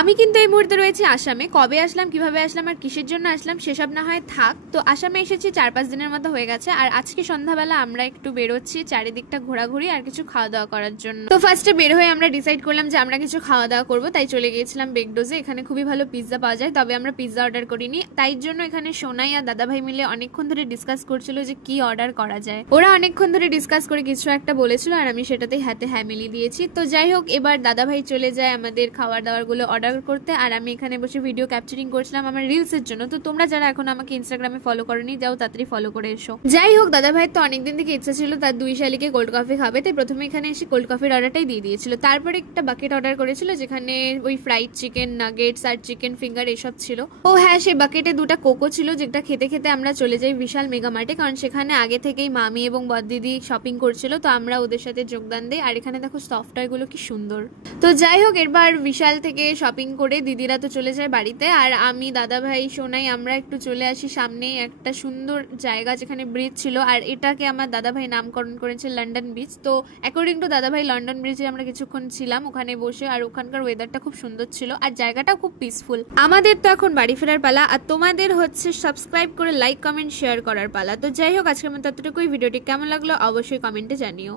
আমি কিন্তু এই মুহূর্তে রয়েছি আসামে। কবে আসলাম, কিভাবে আসলাম আর কিসের জন্য আসলাম সেসব না হয় থাক। তো আসামে এসেছি 4-5 দিনের মতো হয়ে গেছে। আর আজকে সন্ধ্যাবেলা আমরা একটু বেরোচ্ছি চারিদিকটা ঘোরাঘুরি আর কিছু খাওয়া দাওয়া করার জন্য। তো ফার্স্টে বের হয়ে আমরা ডিসাইড করলাম যে আমরা কিছু খাওয়া দাওয়া করবো, তাই চলে গিয়েছিলাম বেগডোজে। এখানে খুবই ভালো পিৎজা পাওয়া যায়, তবে আমরা পিৎজা অর্ডার করিনি। তাই জন্য এখানে সোনাই আর দাদাভাই মিলে অনেকক্ষণ ধরে ডিসকাস করছিল যে কি অর্ডার করা যায়। ওরা অনেকক্ষণ ধরে ডিসকাস করে কিছু একটা বলেছিল আর আমি সেটাতেই হাতে হ্যাঁ মিলিয়ে দিয়েছি। তো যাই হোক, এবার দাদাভাই চলে যায় আমাদের খাবার দাবার গুলো অর্ডার করতে, আর আমি এখানে বসে ভিডিও ক্যাপচারিং করছিলাম আমার রিলস এর জন্য। তো তোমরা যারা এখন আমাকে ইনস্টাগ্রামে ফলো করোনি, যাও তাড়াতাড়ি ফলো করে এসো। যাই হোক, দাদা ভাইয়ের তো অনেকদিন থেকে ইচ্ছা ছিল তার 2 শালিকে কোল্ড কফি খাবে, তাই প্রথমে এখানে এসে কোল্ড কফির অর্ডারটাই দিয়ে দিয়েছিল। তারপরে একটা বাকেট অর্ডার করেছিল যেখানে ওই ফ্রাইড চিকেন নাগেটস আর চিকেন ফিঙ্গার এসব ছিল। ও হ্যাঁ, সেই বাকেটে 2টা কোকো ছিল, যেটা খেতে খেতে আমরা চলে যাই বিশাল মেগা মার্টে, কারণ সেখানে আগে থেকেই মামি এবং বড়দিদি শপিং করছিল। তো আমরা ওদের সাথে যোগদান দিই। আর এখানে দেখো সফটওয়্যার গুলো কি সুন্দর। তো যাই হোক, এবার বিশাল থেকে শপিং করে দিদিরা তো চলে যায় বাড়িতে, আর আমি দাদা ভাই সোনাই আমরা একটু চলে আসি সামনে একটা সুন্দর জায়গা যেখানে ব্রিজ ছিল, আর এটাকে আমার দাদা ভাই নামকরণ করেছে লন্ডন ব্রিজ। তো অ্যাকর্ডিং টু দাদা ভাই লন্ডন ব্রিজে আমরা কিছুক্ষণ ছিলাম ওখানে বসে, আর ওখানকার ওয়েদারটা খুব সুন্দর ছিল আর জায়গাটাও খুব পিসফুল। আমাদের তো এখন বাড়ি ফেরার পালা, আর তোমাদের হচ্ছে সাবস্ক্রাইব করে লাইক কমেন্ট শেয়ার করার পালা। তো যাই হোক, আজকের মতো এতটুকুই। ভিডিওটি কেমন লাগলো অবশ্যই কমেন্টে জানিও।